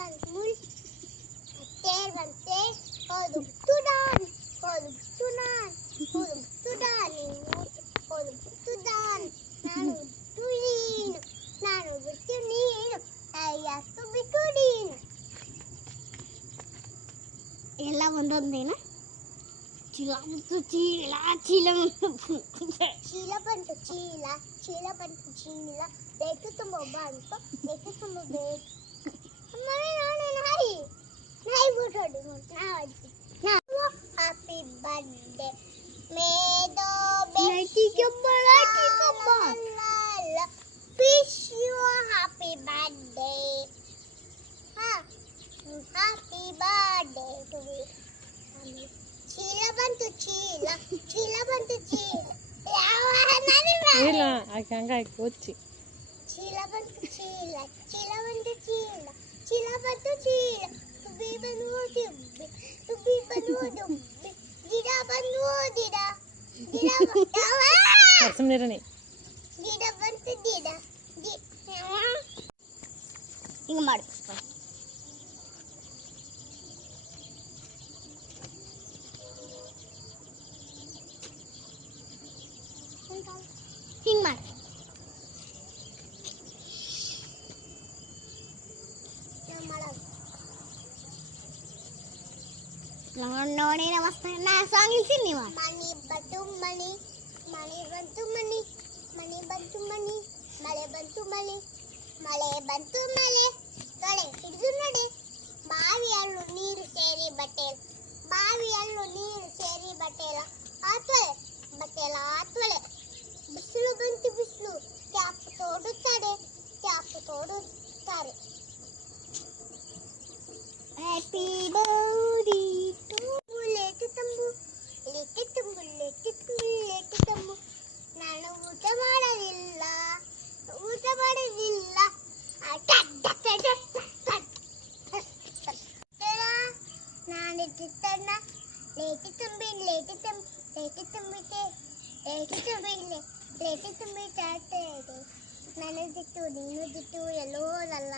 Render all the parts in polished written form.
mul, ter, kodum tudan, nanu bitu neenu, ayyasu bitu neenu. ಎಲ್ಲ ಒಂದೊಂದೇನ ಚೀಲ ಬಂತು ಚೀಲ ಬಂತು ಚೀಲ ಬೇಕು ತುಂಬ ಬಂತು ಬೇಕು ತುಂಬ ಬೇಕು ನಾಯಿ ಬಿಟ್ಟೋಡಿ ನಾವು ಹ್ಯಾಪಿ ಬರ್ಡೇ ಮೇದೋ wish you happy birthday happy birthday to you. ಚೀಲ ಬಂತು ಚೀಲ ಇಲ್ಲ ಹಂಗಾಗಿ ಓದ್ಸಿ ಚೀಲ ಬಂತು ಚೀಲ ತುಬ್ಬಿ ಬಂದು ದುಬ್ಬಿ ಗಿಡ ಬಂದು ಗಿಡ ಸುಮ್ಮನಿರನಿ ಗಿಡ ಬಂತು ಗಿಡ ಹಿಂಗೆ ಮಾಡಿ ಹಿಂಗೆ ಮಾಡಿ ನೋಡಿ ನಮಸ್ತೆ ನಾ ಸಾಂಗ್ ಇಲ್ತೀನಿ ನೀವು ಮನಿ ಬಂತು ಮಳೆ ಬಂತು ತೊಳೆ ಹಿಡಿದು ನೋಡಿ ಬಾವಿಯಲ್ಲೂ ನೀರು ಸೇರಿ ಬಟ್ಟೆಲ ಆತ್ವಳೆ ಬಿಸಿಲು ಬಂತು ಕ್ಯಾಪ್ ತೋಡುತ್ತಾರೆ ಹ್ಯಾಪಿ ಬರ್ಡೇ ಟು ಲೇಟು ತಂಬು ನಾನು ಊಟ ಮಾಡೋದಿಲ್ಲ ನಾನಿದ್ದನ್ನ ಲೇಟು ತುಂಬಿ ಚಾಟೆ ನಾನು ದಿಟ್ಟು ನೀನು ದಿಟ್ಟು ಎಲ್ಲೋದಲ್ಲ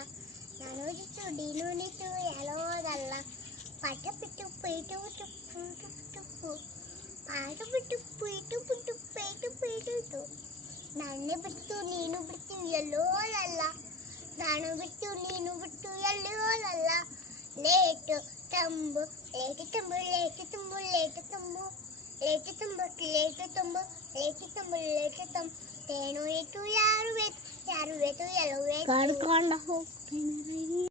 ಪಾಠ ಬಿಟ್ಟು ಪೇಟು ನನ್ನೇ ಬಿಟ್ಟು ನೀನು ಬಿಟ್ಟು ಎಲ್ಲೋದಲ್ಲ ಲೇಟು ತಂಬು ಏನು ಬೇಕು ಯಾರು ಬೇಕು ಎಲ್ಲೋ ಬೇಕು ಕಡ್ಕೊಂಡು ಹೋಗ್ತೀನಿ